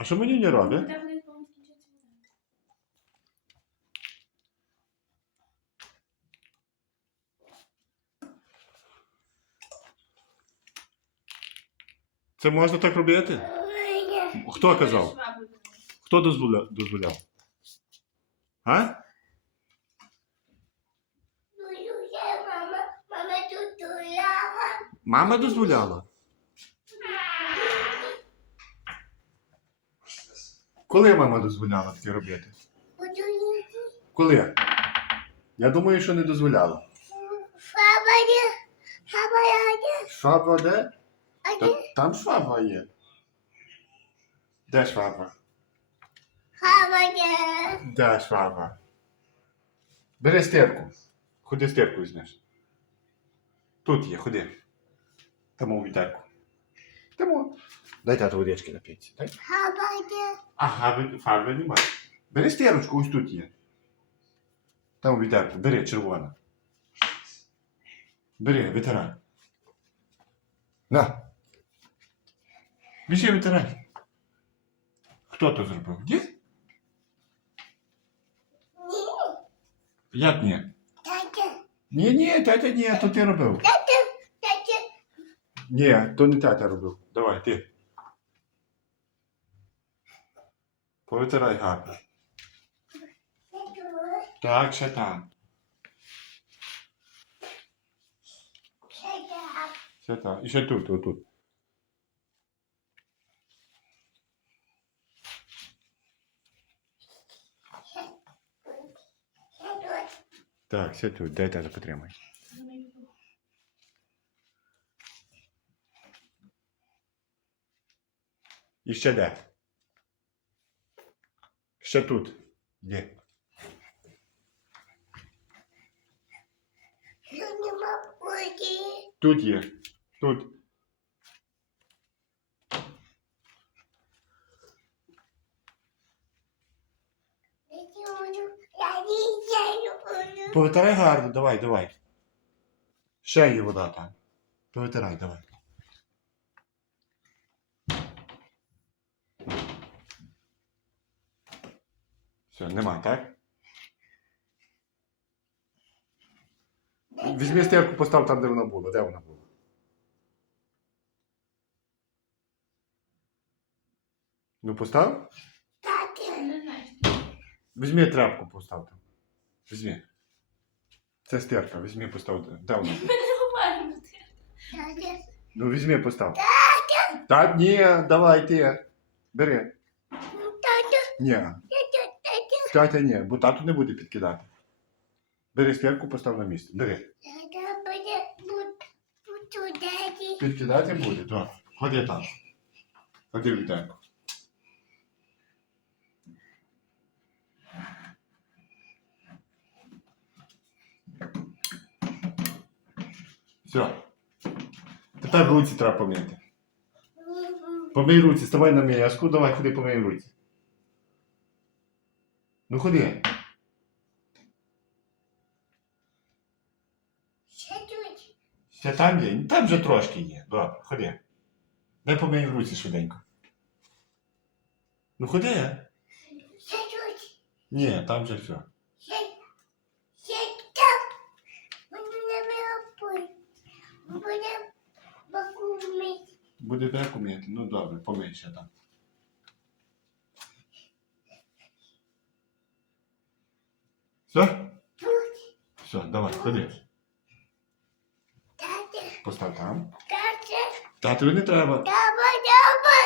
А що мені не робить? Треба не повинна скінчитися. Це можна так робити? Хто казав? Хто дозволяв? дозволяв? А? Мама, мама тут гуляла. Мама дозволяла? Коли мама дозволяла таке робити? Коли? Я думаю, що не дозволяла. Шваба є. Швабра де? Та, там швабра є. Де швабра? Де швабра? Бери стирку. Ходи стирку візьмеш. Тут є, ходи. Тому відерку. Тому. Дай тату водички напіть. Дай. Шваба є. Ага, ви- фарби немає. Бери стирочку, ось тут є. Там у відерку. Бери, червона. Бери, витирай. На. Біжи, витирай. Хто то зробив? Дід? Ні. Як ні? Тата. Ні, ні, тетя, ні, то ти робив. Тата. Тата. Ні, то не тетя робив. Давай, ти. Повитирай гарно. Так, ще там. Ще там. І ще тут, отут. Так, ще тут. Дай тата потримай. І ще де? Ще тут. Де? Нема води. Тут є. Тут. Я не знаю. Повитирай гарно, давай, давай. Ще є вода там. Повитирай, давай. Все, нема, так? Візьми стирку, постав там, де вона була. Де вона була? Ну, постав? Візьми тряпку, постав там. Візьми. Це стирка, візьми, постав. де- вона? Тата. Ну, візьми, постав. Та ні, давай ти. Бери. Ні. Тятя ні, бо тату не буде підкидати. Бери стірку, постав на місце. Бери. Підкидати буде, так. Ходи там. Ходи в вітайку. Все. Тепер руці треба помити. Помий руці, ставай на м'язку, давай ходи помий руці. Ну ходи. Ще тут. Ще там є? Там вже трошки є. Добре, ходи. Дай помий руці швиденько. Ну ходи. Ще тут. Ні, там вже все. Ще. Ще там. Мені не вилапуй. Буде бакумить. Буде деку мити. Ну добре, помий ще там. Все? Все, давай, ходи. Постав там. Тату не треба.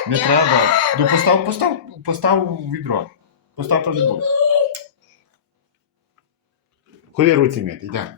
Не треба. Ну постав, постав, постав відро. Постав там відро. Ходи руці мити, йдемо.